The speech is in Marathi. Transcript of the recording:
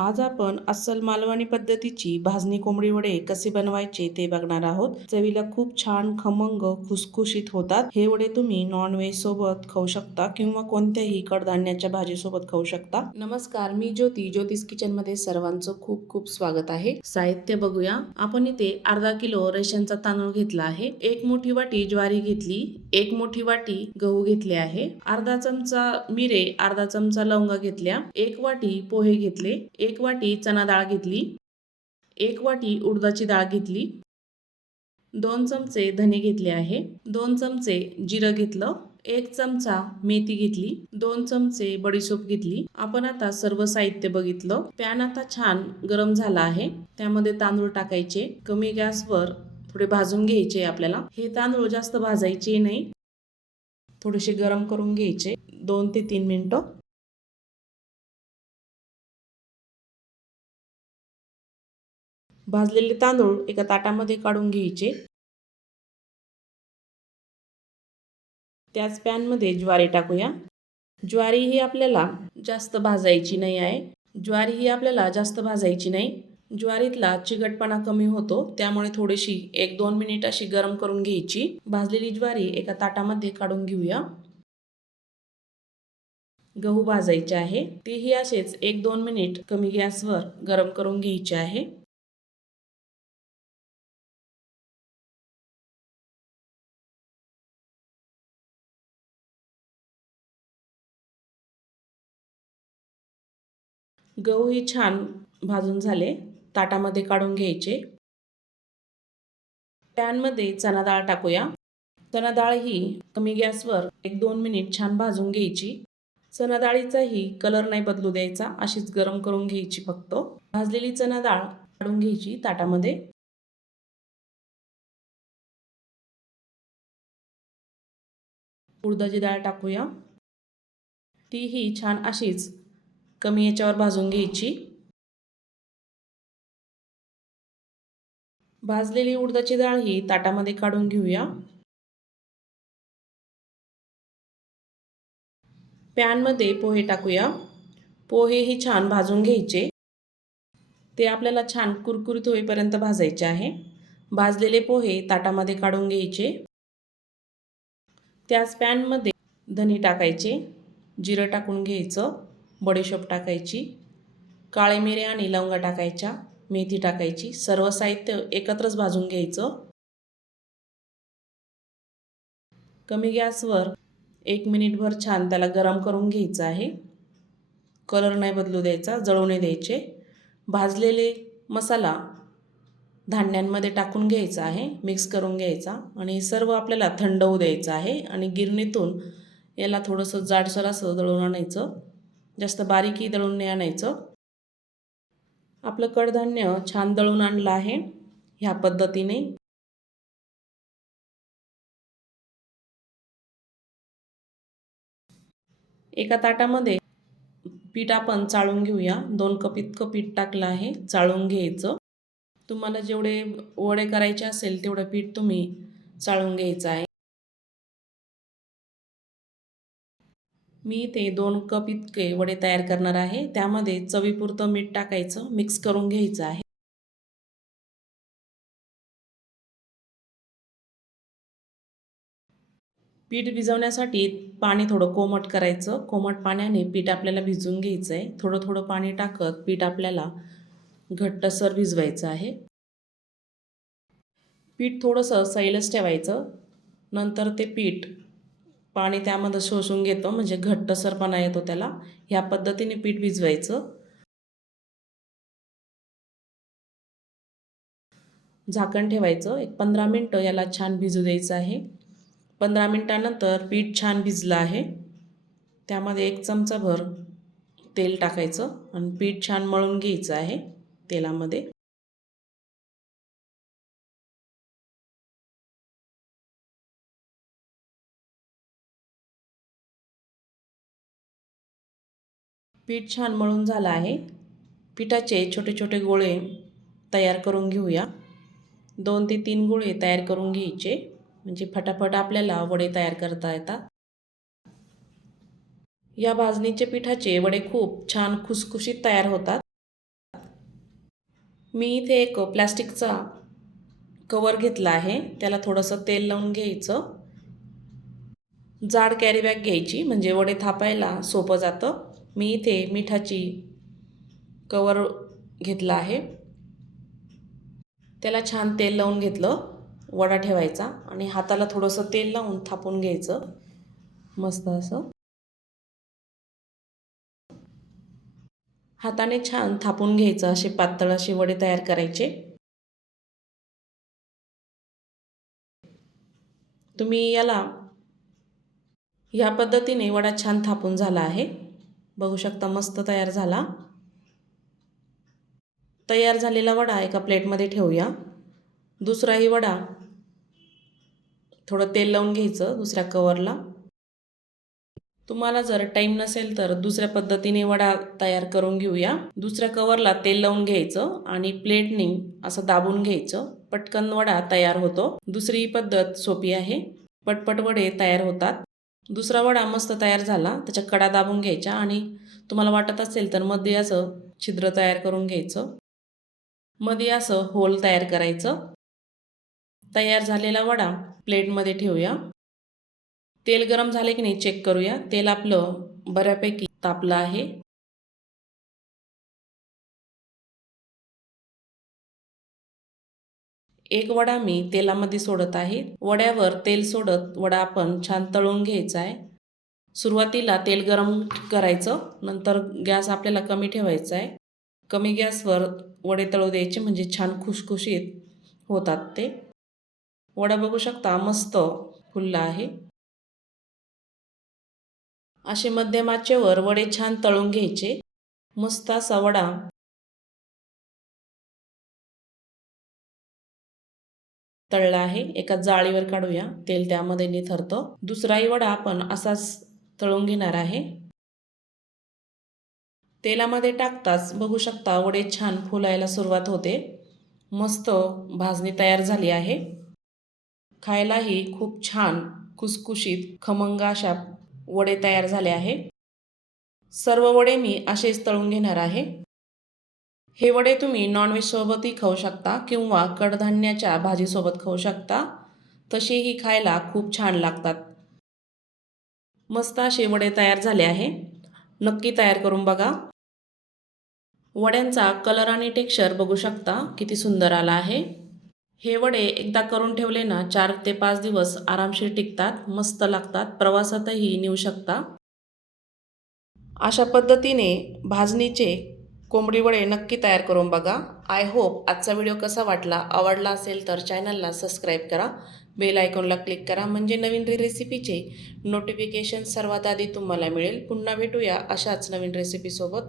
आज आपण अस्सल मालवणी पद्धतीची भाजणी कोंबडी वडे कसे बनवायचे ते बघणार आहोत. चवीला खूप छान खमंग खुसखुशीत होतात. हे वडे तुम्ही नॉनव्हेज सोबत खाऊ शकता किंवा कोणत्याही कडधान्याच्या भाजीसोबत खाऊ शकता. नमस्कार मी ज्योती. ज्योतिष किचनमध्ये सर्वांचं खूप खूप स्वागत आहे. साहित्य बघूया. आपण इथे अर्धा किलो रेशनचा तांदूळ घेतला आहे. एक मोठी वाटी ज्वारी घेतली. एक मोठी वाटी गहू घेतले आहे. अर्धा चमचा मिरे अर्धा चमचा लवंगा घेतल्या. एक वाटी पोहे घेतले. एक वाटी चणा डाळ घेतली. एक वाटी उडदाची डाळ घेतली. दोन चमचे धने घेतले आहे. दोन चमचे जिरं घेतलं. एक चमचा मेथी घेतली. दोन चमचे बडीशोप घेतली. आपण आता सर्व साहित्य बघितलं. पॅन आता छान गरम झाला आहे. त्यामध्ये तांदूळ टाकायचे. कमी गॅसवर थोडे भाजून घ्यायचे आपल्याला. हे तांदूळ जास्त भाजायचे नाही. थोडेसे गरम करून घ्यायचे. दोन ते तीन मिनटं. भाजलेले तांदूळ एका ताटामध्ये काढून घ्यायचे. त्याच पॅनमध्ये ज्वारी टाकूया. ज्वारी ही आपल्याला जास्त भाजायची नाही आहे. ज्वारी ही आपल्याला जास्त भाजायची नाही. ज्वारीतला चिकटपणा कमी होतो त्यामुळे थोडीशी एक दोन मिनिट अशी गरम करून घ्यायची. भाजलेली ज्वारी एका ताटामध्ये काढून घेऊया. गहू भाजायचे आहे. तेही असेच एक दोन मिनिट कमी गॅसवर गरम करून घ्यायचे आहे. गहूही छान भाजून झाले. ताटामध्ये काढून घ्यायचे. पॅनमध्ये चना डाळ टाकूया. चना डाळ ही कमी गॅसवर एक दोन मिनिट छान भाजून घ्यायची. चना डाळीचाही कलर नाही बदलू द्यायचा अशीच गरम करून घ्यायची फक्त. भाजलेली चना डाळ काढून घ्यायची ताटामध्ये. उडदाची डाळ टाकूया. तीही छान अशीच कमी याच्यावर भाजून घ्यायची. भाजलेली उडदाची डाळ ही ताटामध्ये काढून घेऊया. पॅनमध्ये पोहे टाकूया. पोहे ही छान भाजून घ्यायचे. ते आपल्याला छान कुरकुरीत होईपर्यंत भाजायचे आहे. भाजलेले पोहे ताटामध्ये काढून घ्यायचे. त्याच पॅनमध्ये धनी टाकायचे. जिरं टाकून घ्यायचं. बडीशोप टाकायची काळे मिरे आणि लवंगा टाकायच्या मेथी टाकायची सर्व साहित्य एकत्रच भाजून घ्यायचं. कमी गॅसवर एक मिनिटभर छान त्याला गरम करून घ्यायचं आहे. कलर नाही बदलू द्यायचा जळवणे नाही द्यायचे. भाजलेले मसाला धान्यांमध्ये टाकून घ्यायचा आहे मिक्स करून घ्यायचा आणि सर्व आपल्याला थंड होऊ द्यायचं आहे आणि गिरणीतून याला थोडंसं जाडसर असं दळून आणायचं. जास्त बारीकही दळून नाही आणायचं. आपलं कडधान्य छान दळून आणलं आहे ह्या पद्धतीने. एका ताटामध्ये पीठ आपण चाळून घेऊया. दोन कप इतकं पीठ टाकलं आहे चाळून घ्यायचं. तुम्हाला जेवढे वडे करायचे असेल तेवढं पीठ तुम्ही चाळून घ्यायचं आहे. मी ते दोन कप इतके वडे तयार करणार आहे. त्यामध्ये चवीपुरतं मीठ टाकायचं मिक्स करून घ्यायचं आहे. पीठ भिजवण्यासाठी पाणी थोडं कोमट करायचं. कोमट पाण्याने पीठ आपल्याला भिजवून घ्यायचं आहे थोडं थोडं पाणी टाकत पीठ आपल्याला घट्टसर भिजवायचं आहे. पीठ थोडंसं सैलच ठेवायचं. नंतर ते पीठ पाणी त्यामध्ये शोषून घेतो म्हणजे घट्टसरपणा येतो त्याला. ह्या पद्धतीने पीठ भिजवायचं. झाकण ठेवायचं. एक पंधरा मिनटं याला छान भिजू द्यायचं आहे. पंधरा मिनटानंतर पीठ छान भिजलं आहे. त्यामध्ये एक चमचाभर तेल टाकायचं आणि पीठ छान मळून घ्यायचं आहे तेलामध्ये. पीठ छान मळून झालं आहे. पिठाचे छोटे छोटे गोळे तयार करून घेऊया. दोन ते तीन गोळे तयार करून घ्यायचे. म्हणजे फटाफट आपल्याला वडे तयार करता येतात. या भाजणीचे पिठाचे वडे खूप छान खुसखुशीत तयार होतात. मी इथे एक प्लॅस्टिकचा कवर घेतला आहे. त्याला थोडंसं तेल लावून घ्यायचं. जाड कॅरीबॅग घ्यायची. म्हणजे वडे थापायला सोपं जातं. मी इथे मिठाची कवर घेतला आहे. त्याला छान तेल लावून घेतलं वडा ठेवायचा आणि हाताला थोडंसं तेल लावून थापून घ्यायचं. मस्त असं. हाताने छान थापून घ्यायचं असे पातळ असे वडे तयार करायचे. तुम्ही याला ह्या पद्धतीने वडा छान थापून झाला आहे. बघू शकता मस्त तयार झाला. तयार झालेला वडा एका प्लेटमध्ये ठेवूया. दुसराही वडा. थोडं तेल लावून घ्यायचं दुसऱ्या कवरला. तुम्हाला जर टाईम नसेल तर दुसऱ्या पद्धतीने वडा तयार करून घेऊया. दुसऱ्या कवरला तेल लावून घ्यायचं आणि प्लेटने असं दाबून घ्यायचं. पटकन वडा तयार होतो. दुसरी पद्धत सोपी आहे. पटपट वडे तयार होतात. दुसरा वडा मस्त तयार झाला त्याच्या कडा दाबून घ्यायच्या आणि तुम्हाला वाटत असेल तर मध्ये असं छिद्र तयार करून घ्यायचं. मध्ये असं होल तयार करायचं. तयार झालेला वडा प्लेटमध्ये ठेवूया. तेल गरम झाले की नाही चेक करूया. तेल आपलं बऱ्यापैकी तापलं आहे. एक वडा मी तेलामध्ये सोडत आहे. वड्यावर तेल सोडत वडा आपण छान तळून घ्यायचा आहे. सुरुवातीला तेल गरम करायचं नंतर गॅस आपल्याला कमी ठेवायचा आहे. कमी गॅसवर वडे तळू द्यायचे म्हणजे छान खुशखुशीत होतात ते. वडा बघू शकता मस्त फुलला आहे. असे मध्यमाचेवर वडे छान तळून घ्यायचे. मस्त असा वडा तळला आहे. एका जाळीवर काढूया. तेल त्यामध्ये निथरतं दुसराही वडा आपण असाच तळून घेणार आहे. तेलामध्ये टाकताच बघू शकता वडे छान फुलायला सुरुवात होते. मस्त भाजणी तयार झाली आहे. खायलाही खूप छान खुसखुशीत खमंग अशा वडे तयार झाले आहे. सर्व वडे मी असेच तळून घेणार आहे. हे वडे तुम्ही नॉनव्हेजसोबतही खाऊ शकता किंवा कडधान्याच्या भाजीसोबत खाऊ शकता. तसेही खायला खूप छान लागतात. मस्त असे वडे तयार झाले आहे. नक्की तयार करून बघा. वड्यांचा कलर आणि टेक्स्चर बघू शकता किती सुंदर आला आहे. हे वडे एकदा करून ठेवले ना चार ते पाच दिवस आरामशीर टिकतात मस्त लागतात प्रवासातही नेऊ शकता. अशा पद्धतीने भाजणीचे कोंबडी वडे नक्की तयार करून बघा. आय होप आजचा व्हिडिओ कसा वाटला आवडला असेल तर चॅनलला सबस्क्राईब करा. बेल आयकॉनला क्लिक करा. म्हणजे नवीन रेसिपीचे नोटिफिकेशन सर्वात आधी तुम्हाला मिळेल. पुन्हा भेटूया अशाच नवीन रेसिपीसोबत